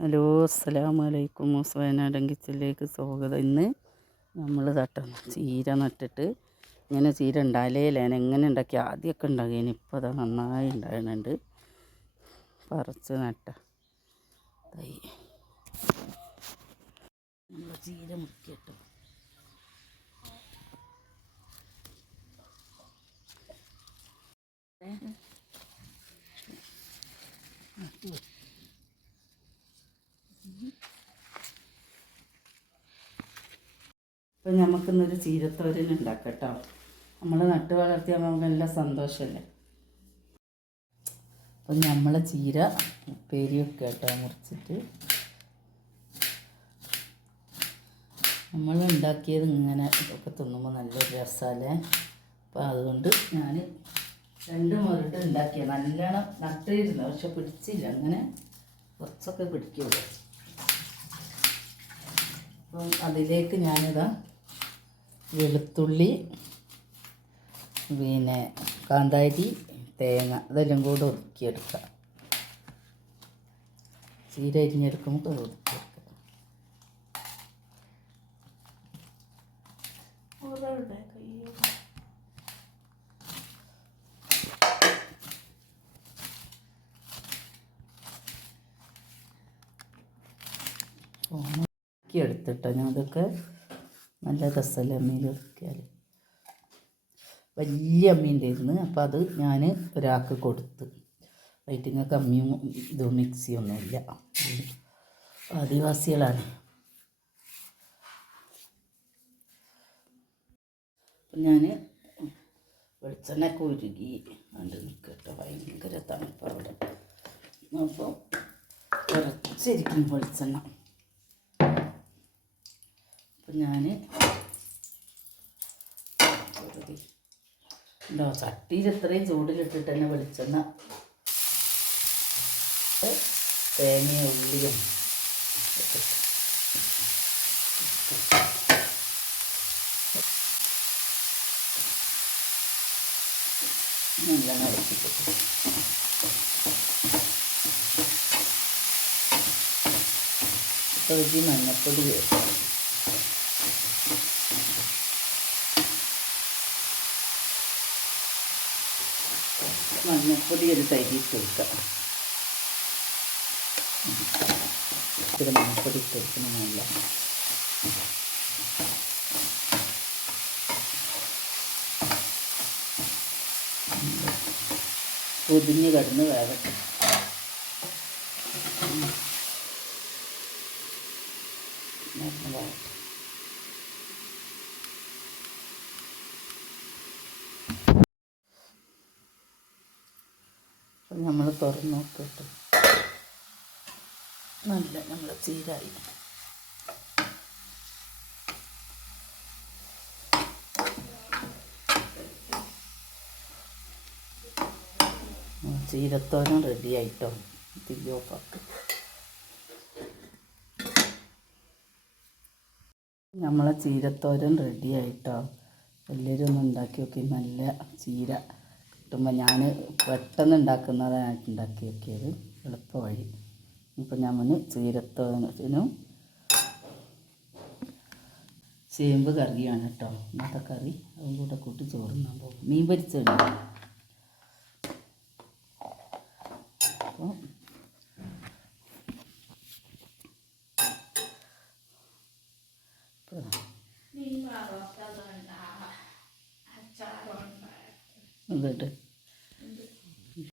Hello അസ്സലാമു അലൈക്കും വയനാടൻ കിച്ചണിലേക്ക് സ്വാഗതം. ഇന്ന് നമ്മൾ തട്ടണം ചീര നട്ടിട്ട് ഇങ്ങനെ ചീര ഉണ്ടായാലേ എങ്ങനെ ഉണ്ടാക്കി ആദ്യമൊക്കെ ഉണ്ടാക്കിയതിന് ഇപ്പോൾ അത് നന്നായി ഉണ്ടാകുന്നുണ്ട് പറിച്ച് നട്ട. തൈ നമ്മൾ ചീര മുക്കിയിട്ടു ഇപ്പം നമുക്കിന്നൊരു ചീരത്തോരൻ ഉണ്ടാക്കാം കേട്ടോ നമ്മൾ നട്ട് വളർത്തിയാൽ നമുക്ക് നല്ല സന്തോഷമല്ലേ അപ്പം നമ്മൾ ചീര ഉപ്പേരിയൊക്കെ കേട്ടോ മുറിച്ചിട്ട്. നമ്മൾ ഉണ്ടാക്കിയത് ഇങ്ങനെ ഇതൊക്കെ തിന്നുമ്പോൾ നല്ലൊരു രസമല്ലേ അപ്പോൾ അതുകൊണ്ട് ഞാൻ രണ്ട് മുരട്ട് ഉണ്ടാക്കിയ. നല്ലോണം നട്ടിരുന്നു പക്ഷെ പിടിച്ചില്ല. അങ്ങനെ കുറച്ചൊക്കെ പിടിക്കുള്ളൂ. അപ്പം അതിലേക്ക് ഞാനിതാ വെളുത്തുള്ളി പിന്നെ കാന്താരി തേങ്ങ ഇതെല്ലാം കൂടെ ഒതുക്കിയെടുക്കുക. ചീര അരിഞ്ഞെടുക്കുമ്പോൾ ഒതുക്കിയെടുക്കുക. എടുത്തിട്ടോ ഞാൻ അതൊക്കെ നല്ല രസമല്ലേ അമ്മയിൽ ഒതുക്കിയാൽ വലിയ അമ്മീന്റെ ഇരുന്ന് അപ്പോൾ അത് ഞാൻ ഒരാൾക്ക് കൊടുത്ത്. വൈറ്റിങ്ങൾക്ക് അമ്മിയും ഇതും മിക്സിയൊന്നുമില്ല. ആദിവാസികളാണ്. ഞാൻ വെളിച്ചെണ്ണയൊക്കെ ഉരുകി കണ്ട് നിൽക്കട്ടെ ഭയങ്കര തണുപ്പ് അവിടെ. അപ്പോൾ കുറച്ചിരിക്കും വെളിച്ചെണ്ണ. അപ്പം ഞാൻ ഉണ്ടോ ചട്ടിയിൽ ഇത്രയും ചൂടിലിട്ടിട്ട് തന്നെ വെളിച്ചെണ്ണ തേങ്ങയും ഉള്ളിയും ഒക്കെ ഇട്ട്. നല്ലോണം ഇളക്കിയിട്ട് അപ്പോൾ ഇതിൽ മഞ്ഞപ്പൊടി ചേർക്കും മഞ്ഞപ്പൊടി ഒരു തരി ഇത്തിരി മഞ്ഞപ്പൊടി ഇട്ട് നല്ല. പൊതിഞ്ഞ് കിടന്ന് വേവട്ടെ. നമ്മൾ തുറന്ന് നോക്കിയിട്ട് നല്ല നമ്മൾ ചീരായി. ചീരത്തോരൻ റെഡി ആയിട്ടോ? തീ ഓഫാക്കി. നമ്മളെ ചീരത്തോരൻ റെഡി ആയിട്ടോ? എല്ലാവരും ഒന്ന് ഉണ്ടാക്കി നോക്കി. നല്ല ചീര. കിട്ടുമ്പോൾ ഞാൻ പെട്ടെന്ന് ഉണ്ടാക്കുന്നതാണ് ഉണ്ടാക്കി വെക്കിയത് എളുപ്പ വഴി ഇപ്പം നമ്മൾ ചീരത്തോനും ചേമ്പ് കറിയാണ് കേട്ടോ ഇന്നത്തെ കറി അതും കൂടെ കൂട്ടി ചോറുന്നാൻ മീൻ പൊരിച്ചുണ്ട് അപ്പോൾ എന്നിട്ട്